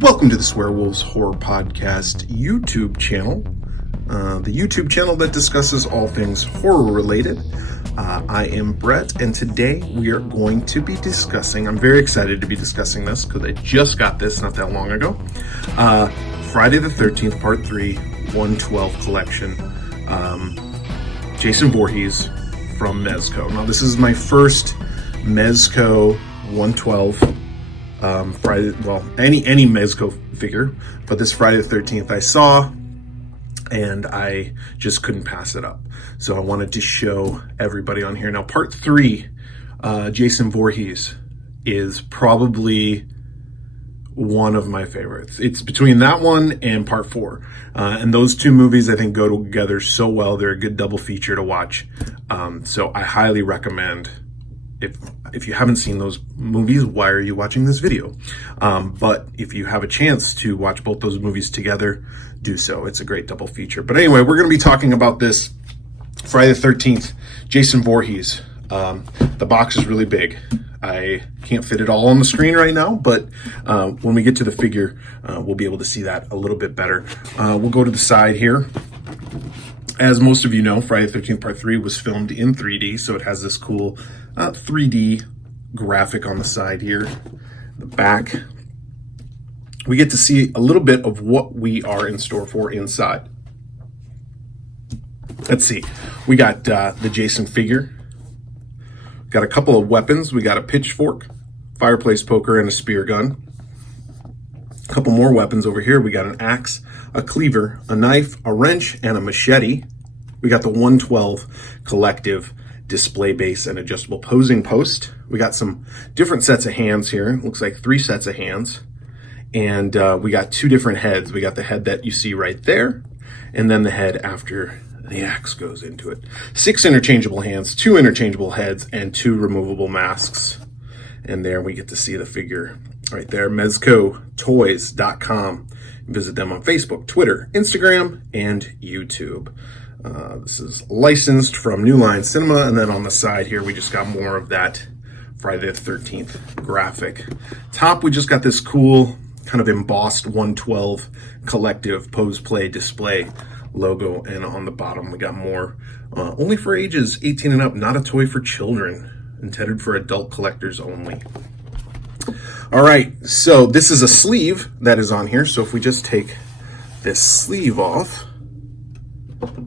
Welcome to the Swearwolves Horror Podcast YouTube channel, the YouTube channel that discusses all things horror related. I am Brett, and today we are going to be discussing, I'm very excited to be discussing this because I just got this not that long ago, Friday the 13th Part 3, 112 collection, Jason Voorhees from Mezco. Now this is my first Mezco 112 Friday, well, any Mezco figure, but this Friday the 13th I saw, and I just couldn't pass it up. So I wanted to show everybody on here. Now, part 3, Jason Voorhees, is probably one of my favorites. It's between that one and part 4. And those two movies, I think, go together so well. They're a good double feature to watch. So I highly recommend. If you haven't seen those movies, why are you watching this video? But if you have a chance to watch both those movies together, do so. It's a great double feature. But anyway, we're going to be talking about this Friday the 13th, Jason Voorhees. The box is really big. I can't fit it all on the screen right now, but when we get to the figure, we'll be able to see that a little bit better. We'll go to the side here. As most of you know, Friday the 13th Part 3 was filmed in 3D, so it has this cool 3D graphic on the side here. The back, we get to see a little bit of what we are in store for inside. Let's see. We got the Jason figure. Got a couple of weapons. We got a pitchfork, fireplace poker, and a spear gun. A couple more weapons over here. We got an axe, a cleaver, a knife, a wrench, and a machete. We got the 112 collective display base and adjustable posing post. We got some different sets of hands here. It looks like 3 sets of hands. And we got 2 different heads. We got the head that you see right there, and then the head after the axe goes into it. 6 interchangeable hands, 2 interchangeable heads, and 2 removable masks. And there we get to see the figure right there, mezcotoys.com. Visit them on Facebook, Twitter, Instagram, and YouTube. This is licensed from New Line Cinema, and then on the side here, we just got more of that Friday the 13th graphic. Top, we just got this cool kind of embossed 112 collective pose play display logo, and on the bottom, we got more only for ages 18 and up, not a toy for children, intended for adult collectors only. All right, so this is a sleeve that is on here. So if we just take this sleeve off,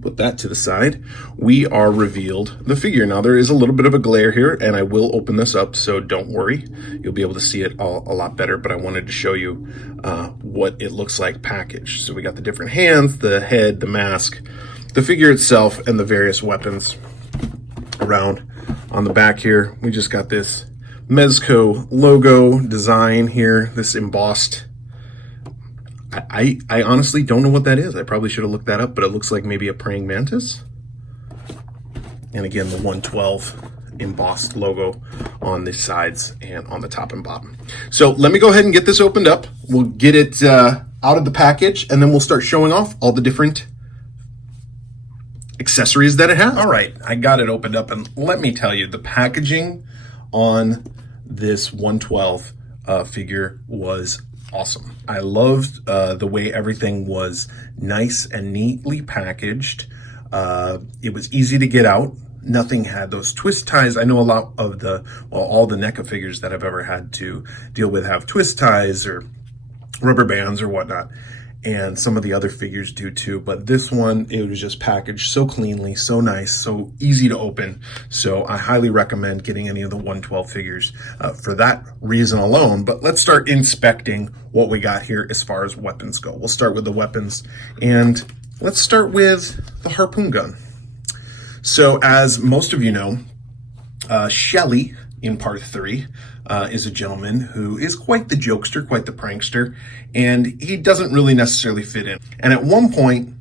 put that to the side, we are revealed the figure. Now there is a little bit of a glare here, and I will open this up, so don't worry. You'll be able to see it all a lot better, but I wanted to show you what it looks like packaged. So we got the different hands, the head, the mask, the figure itself, and the various weapons around. On the back here, we just got this Mezco logo design here, this embossed. I honestly don't know what that is. I probably should have looked that up, but it looks like maybe a praying mantis. And again, the 112 embossed logo on the sides and on the top and bottom. So let me go ahead and get this opened up. We'll get it out of the package, and then we'll start showing off all the different accessories that it has. All right, I got it opened up, and let me tell you, the packaging on this 112 figure was awesome. I loved the way everything was nice and neatly packaged. It was easy to get out. Nothing had those twist ties. I know a lot of all the NECA figures that I've ever had to deal with have twist ties or rubber bands or whatnot. And some of the other figures do too, but this one, it was just packaged so cleanly, so nice, so easy to open. So I highly recommend getting any of the 112 figures for that reason alone. But let's start inspecting what we got here as far as weapons go. We'll start with the weapons, and let's start with the harpoon gun. So as most of you know, Shelly in part 3 is a gentleman who is quite the jokester, quite the prankster, and he doesn't really necessarily fit in. And at one point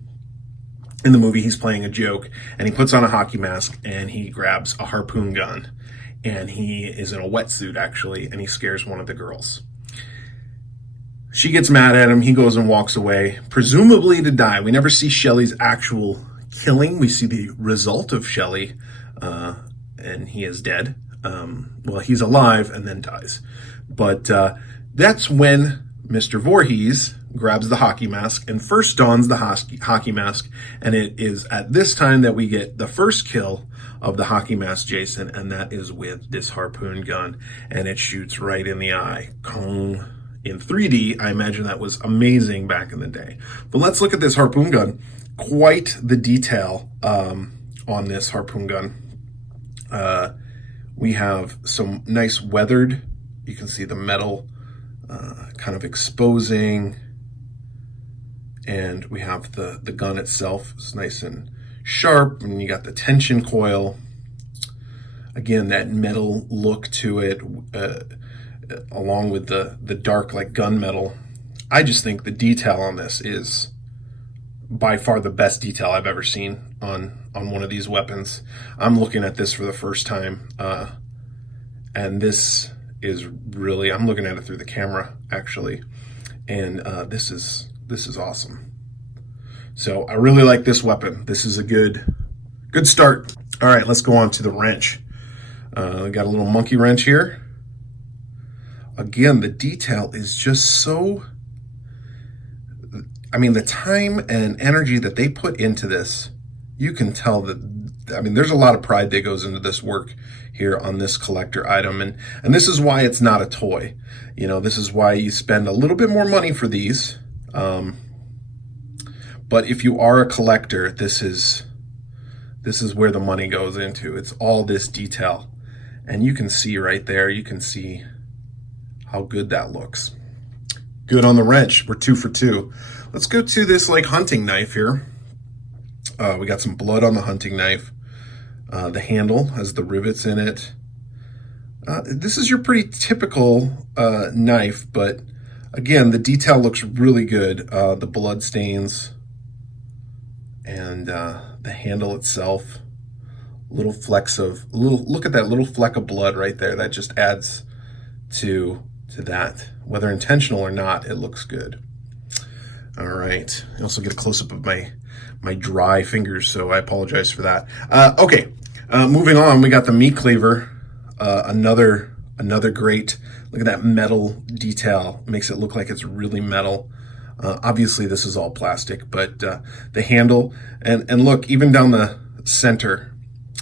in the movie, he's playing a joke, and he puts on a hockey mask, and he grabs a harpoon gun, and he is in a wetsuit, actually, and he scares one of the girls. She gets mad at him. He goes and walks away, presumably to die. We never see Shelly's actual killing. We see the result of Shelly, and he is dead. Well, he's alive and then dies. But that's when Mr. Voorhees grabs the hockey mask and first dons the hockey mask, and it is at this time that we get the first kill of the hockey mask Jason, and that is with this harpoon gun, and it shoots right in the eye. In 3D, I imagine that was amazing back in the day. But let's look at this harpoon gun. Quite the detail on this harpoon gun. We have some nice weathered, you can see the metal kind of exposing, and we have the gun itself. It's nice and sharp, and you got the tension coil. Again, that metal look to it, along with the dark like gunmetal. I just think the detail on this is by far the best detail I've ever seen on one of these weapons. I'm looking at this for the first time, and this is really, I'm looking at it through the camera actually, and this is awesome. So I really like this weapon. This is a good start. All right, let's go on to the wrench. We got a little monkey wrench here. Again, the detail is just so, I mean, the time and energy that they put into this, you can tell that, I mean, there's a lot of pride that goes into this work here on this collector item. And this is why it's not a toy. You know, this is why you spend a little bit more money for these. But if you are a collector, this is where the money goes into. It's all this detail. And you can see right there, you can see how good that looks. Good on the wrench. We're 2 for 2. Let's go to this like hunting knife here. We got some blood on the hunting knife. The handle has the rivets in it. This is your pretty typical knife, but again, the detail looks really good. The blood stains and the handle itself. Look at that little fleck of blood right there. That just adds to that. Whether intentional or not, it looks good. All right. I also get a close-up of my dry fingers, so I apologize for that. Okay, moving on, we got the meat cleaver. Another great, look at that metal detail. Makes it look like it's really metal. Obviously, this is all plastic, but the handle, and look, even down the center,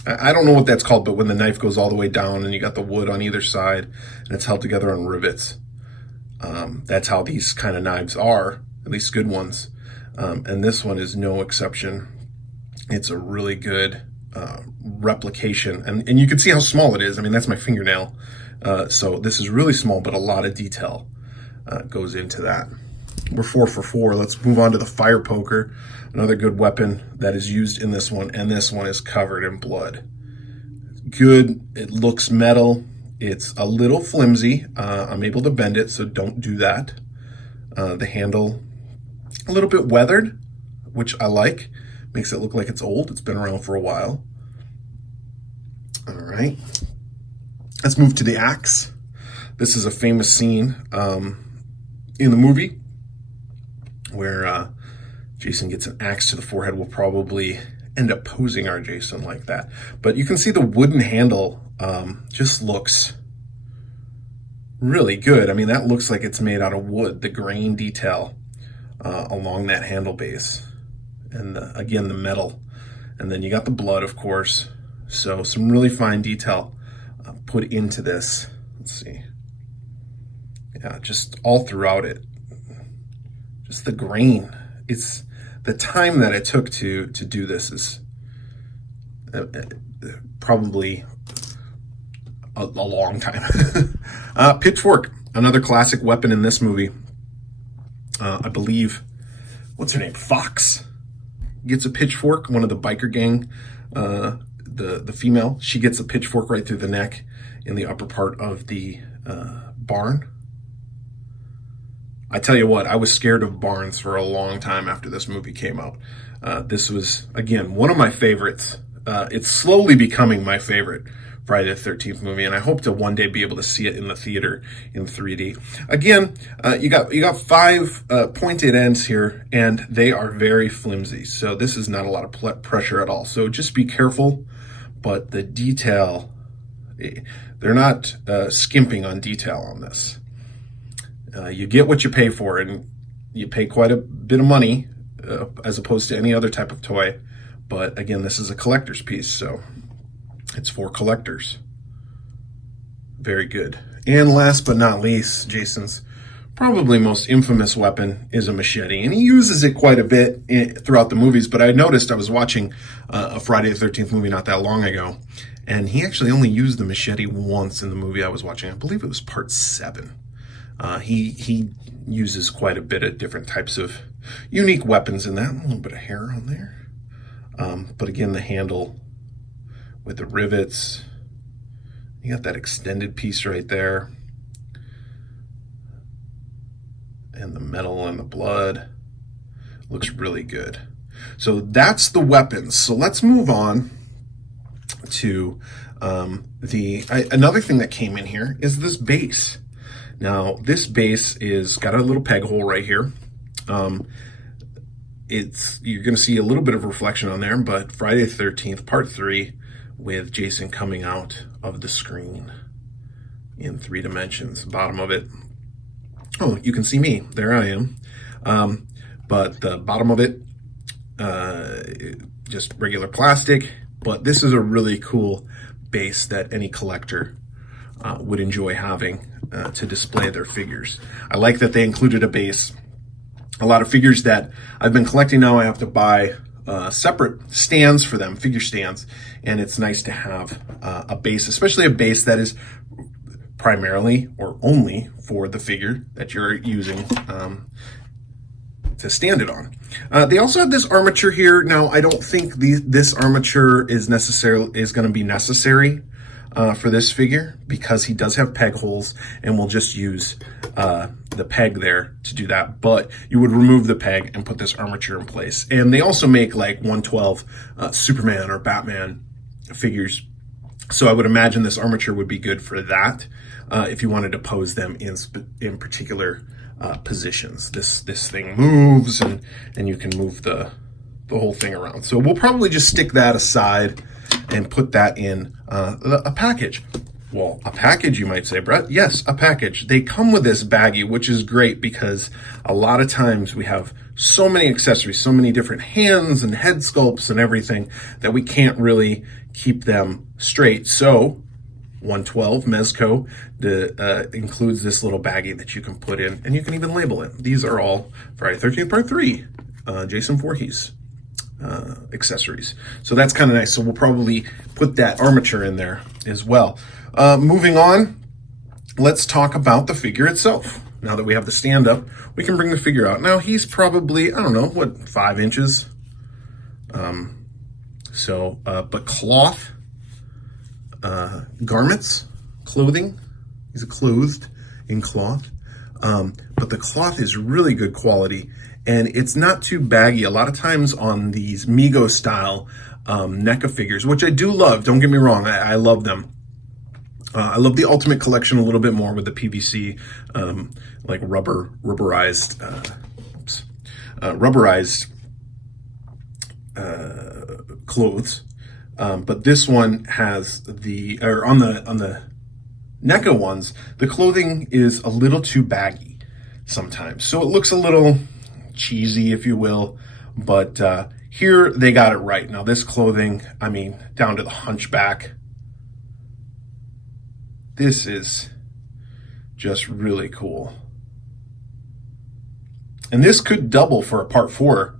I don't know what that's called, but when the knife goes all the way down and you got the wood on either side and it's held together on rivets, that's how these kind of knives are, at least good ones. And this one is no exception. It's a really good replication, and you can see how small it is. I mean, that's my fingernail. So this is really small, but a lot of detail goes into that. We're 4 for 4. Let's move on to the fire poker, another good weapon that is used in this one, and this one is covered in blood. Good, it looks metal. It's a little flimsy. I'm able to bend it, so don't do that. The handle, a little bit weathered, which I like. Makes it look like it's old. It's been around for a while. All right. Let's move to the axe. This is a famous scene in the movie where Jason gets an axe to the forehead. We'll probably end up posing our Jason like that. But you can see the wooden handle just looks really good. I mean, that looks like it's made out of wood, the grain detail along that handle base. And again, the metal. And then you got the blood, of course. So some really fine detail put into this. Let's see. Yeah, just all throughout it. Just the grain. It's the time that it took to do this is probably a long time. Pitchfork, another classic weapon in this movie. I believe, what's her name? Fox gets a pitchfork. One of the biker gang, the female, she gets a pitchfork right through the neck in the upper part of the barn. I tell you what, I was scared of barns for a long time after this movie came out. This was, again, one of my favorites. It's slowly becoming my favorite Friday the 13th movie, and I hope to one day be able to see it in the theater in 3D. Again, you got 5 pointed ends here, and they are very flimsy, so this is not a lot of pressure at all. So just be careful, but the detail, they're not skimping on detail on this. You get what you pay for, and you pay quite a bit of money as opposed to any other type of toy. But again, this is a collector's piece, so it's for collectors. Very good. And last but not least, Jason's probably most infamous weapon is a machete, and he uses it quite a bit throughout the movies. But I noticed, I was watching a Friday the 13th movie not that long ago, and he actually only used the machete once in the movie I was watching. I believe it was part 7. He uses quite a bit of different types of unique weapons in that. A little bit of hair on there. But again, the handle with the rivets. You got that extended piece right there. And the metal and the blood. Looks really good. So that's the weapons. So let's move on to another thing that came in here is this base. Now, this base is got a little peg hole right here. You're going to see a little bit of reflection on there, but Friday the 13th, part 3, with Jason coming out of the screen in 3 dimensions. Bottom of it, oh, you can see me. There I am. But the bottom of it, just regular plastic. But this is a really cool base that any collector would enjoy having to display their figures. I like that they included a base. A lot of figures that I've been collecting now, I have to buy separate stands for them, figure stands, and it's nice to have a base, especially a base that is primarily or only for the figure that you're using to stand it on. They also have this armature here. Now, I don't think this armature is going to be necessary for this figure, because he does have peg holes, and we'll just use the peg there to do that. But you would remove the peg and put this armature in place. And they also make like 112 Superman or Batman figures. So I would imagine this armature would be good for that if you wanted to pose them in particular positions. This thing moves, and you can move the whole thing around. So we'll probably just stick that aside and put that in a package. Well, a package, you might say, Brett. Yes, a package. They come with this baggie, which is great because a lot of times we have so many accessories, so many different hands and head sculpts and everything that we can't really keep them straight. So 112 Mezco includes this little baggie that you can put in, and you can even label it. These are all Friday 13th Part 3, Jason Voorhees accessories. So that's kind of nice. So we'll probably put that armature in there as well. Moving on, let's talk about the figure itself. Now that we have the stand up, we can bring the figure out. Now he's probably, I don't know, what, 5 inches? But cloth, garments, clothing, he's clothed in cloth. But the cloth is really good quality, and it's not too baggy. A lot of times on these Mego style NECA figures, which I do love, don't get me wrong, I love them. I love the Ultimate Collection a little bit more with the PVC, like rubberized clothes. But this one has on the NECA ones, the clothing is a little too baggy sometimes. So it looks a little cheesy, if you will, but here they got it right. Now this clothing, I mean, down to the hunchback, this is just really cool. And this could double for a part 4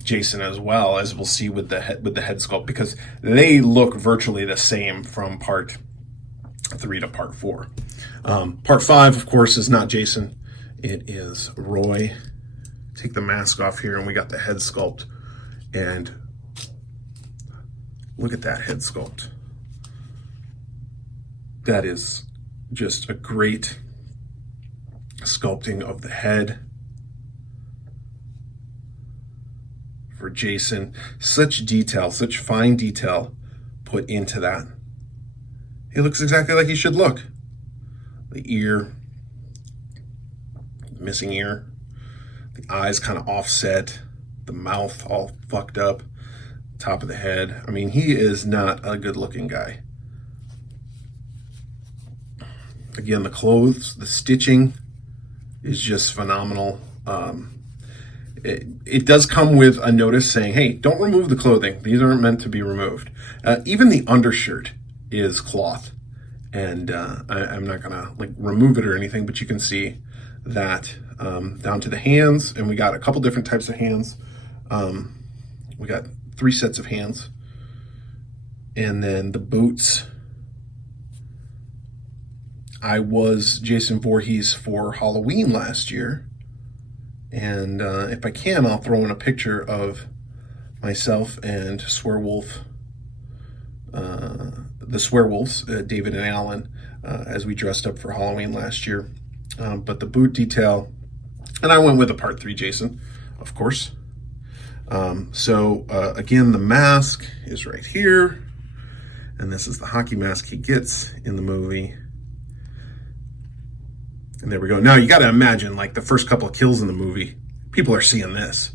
Jason as well, as we'll see with the head sculpt, because they look virtually the same from part 3 to part 4. Part 5, of course, is not Jason. It is Roy. Take the mask off here, and we got the head sculpt. And look at that head sculpt. That is just a great sculpting of the head for Jason. Such detail, such fine detail put into that. He looks exactly like he should look. The ear, missing ear, the eyes kind of offset, the mouth all fucked up, top of the head. I mean, he is not a good looking guy. Again, the clothes, the stitching, is just phenomenal. It does come with a notice saying, hey, don't remove the clothing. These aren't meant to be removed. Even the undershirt is cloth. And I'm not going to like remove it or anything, but you can see that down to the hands. And we got a couple different types of hands. We got 3 sets of hands. And then the boots. I was Jason Voorhees for Halloween last year. And if I can, I'll throw in a picture of myself and Swearwolf, the Swearwolves, David and Alan, as we dressed up for Halloween last year. But the boot detail, and I went with a part 3 Jason, of course. So again, the mask is right here. And this is the hockey mask he gets in the movie. And there we go. Now you got to imagine, like the first couple of kills in the movie, people are seeing this.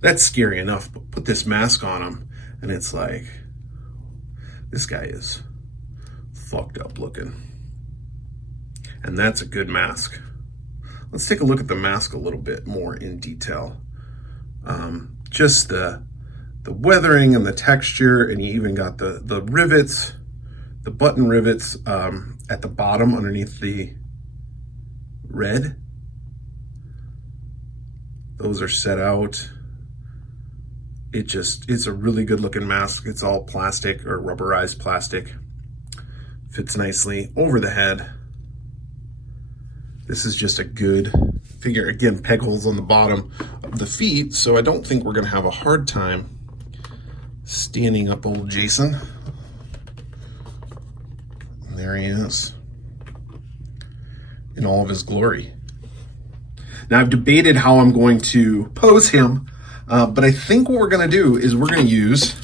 That's scary enough, but put this mask on him, and it's like, this guy is fucked up looking. And that's a good mask. Let's take a look at the mask a little bit more in detail. Just the weathering and the texture, and you even got the rivets, the button rivets at the bottom underneath the red. Those are set out. It's a really good looking mask. It's all plastic or rubberized plastic. Fits nicely over the head. This is just a good figure. Again, peg holes on the bottom of the feet, so I don't think we're gonna have a hard time standing up old Jason. And there he is in all of his glory. Now I've debated how I'm going to pose him, but I think what we're gonna do is we're gonna use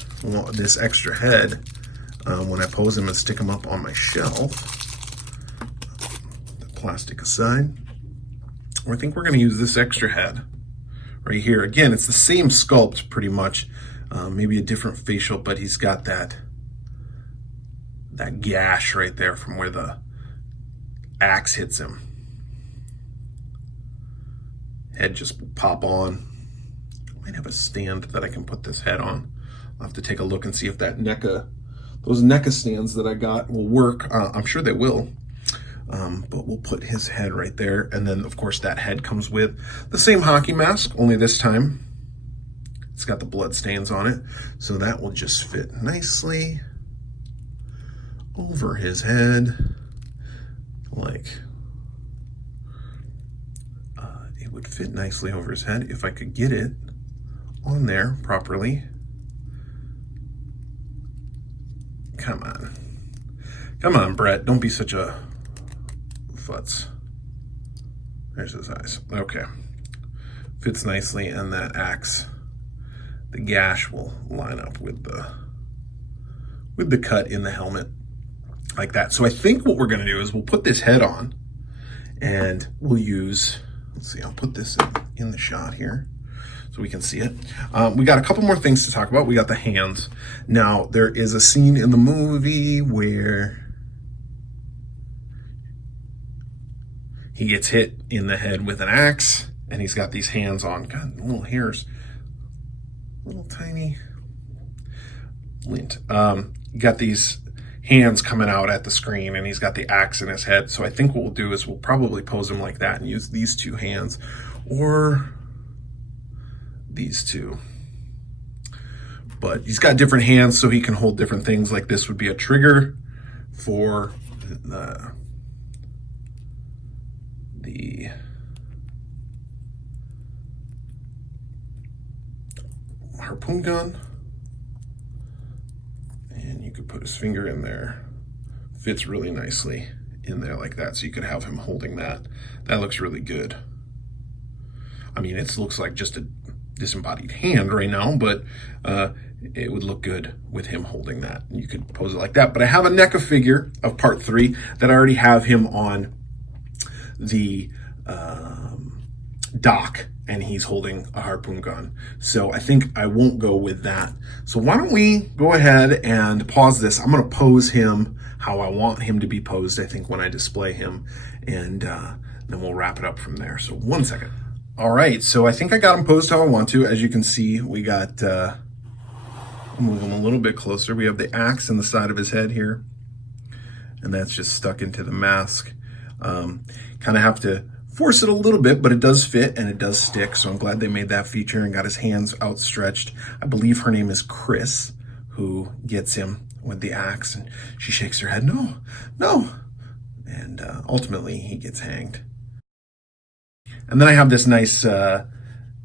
this extra head when I pose him and stick him up on my shelf. The plastic aside. Or I think we're gonna use this extra head right here. Again, it's the same sculpt pretty much, maybe a different facial, but he's got that gash right there from where the axe hits him. Head just will pop on. I might have a stand that I can put this head on. I'll have to take a look and see if that those NECA stands that I got will work. I'm sure they will. But we'll put his head right there. And then of course that head comes with the same hockey mask, only this time it's got the blood stains on it. So that will just fit nicely over his head. Like, it would fit nicely over his head if I could get it on there properly. Come on. Come on, Brett. Don't be such a futz. There's his eyes. Okay. Fits nicely, and that axe, the gash will line up with the cut in the helmet like that. So I think what we're going to do is we'll put this head on and we'll use, let's see, I'll put this in the shot here so we can see it. We got a couple more things to talk about. We got the hands. Now, there is a scene in the movie where he gets hit in the head with an axe, and he's got these hands on. God, little hairs. Little tiny lint. Got these hands coming out at the screen, and he's got the axe in his head. So I think what we'll do is we'll probably pose him like that and use these two hands, or these two. But he's got different hands so he can hold different things. Like this would be a trigger for the harpoon gun. And you could put his finger in there. Fits really nicely in there like that. So you could have him holding that. That looks really good. I mean, it looks like just a disembodied hand right now, but it would look good with him holding that. You could pose it like that. But I have a NECA figure of part 3 that I already have him on the dock, and he's holding a harpoon gun. So I think I won't go with that. So why don't we go ahead and pause this. I'm going to pose him how I want him to be posed, I think, when I display him. And then we'll wrap it up from there. So 1 second. All right, so I think I got them posed how I want to. As you can see, we got, move them a little bit closer. We have the axe in the side of his head here, and that's just stuck into the mask. Kind of have to force it a little bit, but it does fit and it does stick. So I'm glad they made that feature and got his hands outstretched. I believe her name is Chris, who gets him with the axe, and she shakes her head, no, no. And ultimately he gets hanged. And then I have this nice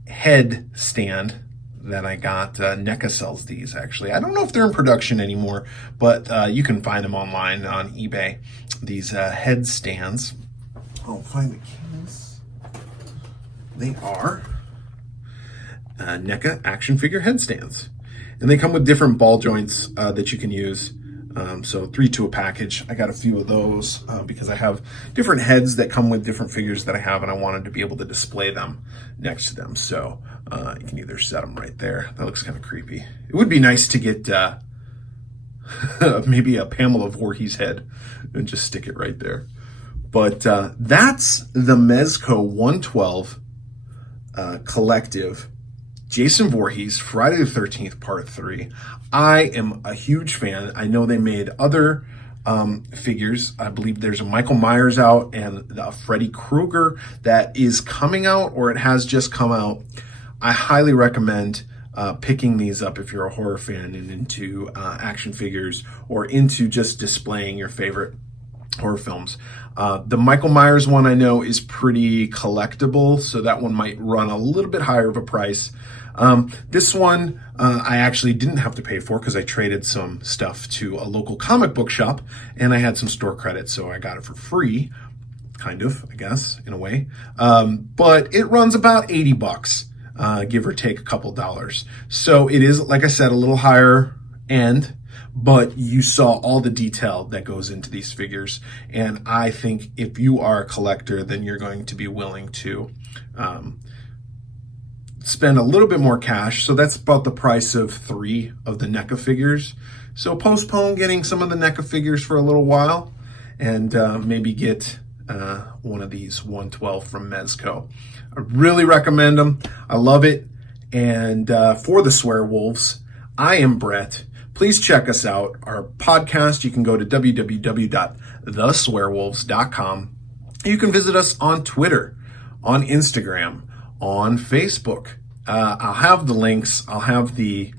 head stand that I got. NECA sells these, actually. I don't know if they're in production anymore, but you can find them online on eBay. These head stands. I'll find the case. They are NECA action figure head stands. And they come with different ball joints that you can use. So 3 to a package. I got a few of those because I have different heads that come with different figures that I have, and I wanted to be able to display them next to them. So you can either set them right there. That looks kind of creepy. It would be nice to get maybe a Pamela Voorhees head and just stick it right there. But that's the Mezco 112 collective. Jason Voorhees, Friday the 13th, Part 3. I am a huge fan. I know they made other figures. I believe there's a Michael Myers out and a Freddy Krueger that is coming out, or it has just come out. I highly recommend picking these up if you're a horror fan and into action figures, or into just displaying your favorite horror films. The Michael Myers one I know is pretty collectible, so that one might run a little bit higher of a price. This one I actually didn't have to pay for because I traded some stuff to a local comic book shop and I had some store credit, so I got it for free, kind of, I guess, in a way. But it runs about 80 bucks, give or take a couple dollars. So it is, like I said, a little higher end, but you saw all the detail that goes into these figures. And I think if you are a collector, then you're going to be willing to spend a little bit more cash. So that's about the price of 3 of the NECA figures. So postpone getting some of the NECA figures for a little while and maybe get one of these 112 from Mezco. I really recommend them. I love it. And for the Swearwolves, I am Brett. Please check us out. Our podcast, you can go to www.theswearwolves.com. You can visit us on Twitter, on Instagram, on Facebook. I'll have the links. I'll have the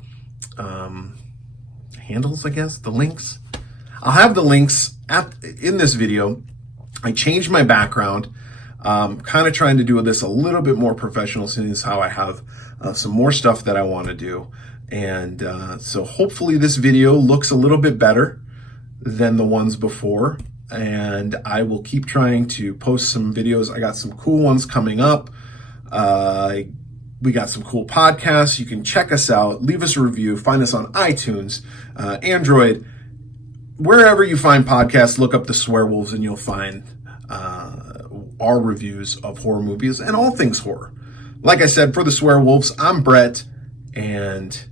handles, I guess, the links. I'll have the links in this video. I changed my background. Kind of trying to do this a little bit more professional, since how I have some more stuff that I want to do. And so hopefully this video looks a little bit better than the ones before. And I will keep trying to post some videos. I got some cool ones coming up. We got some cool podcasts. You can check us out, leave us a review, find us on iTunes, Android, wherever you find podcasts. Look up the Swearwolves and you'll find our reviews of horror movies and all things horror. Like I said, for the Swearwolves, I'm Brett, and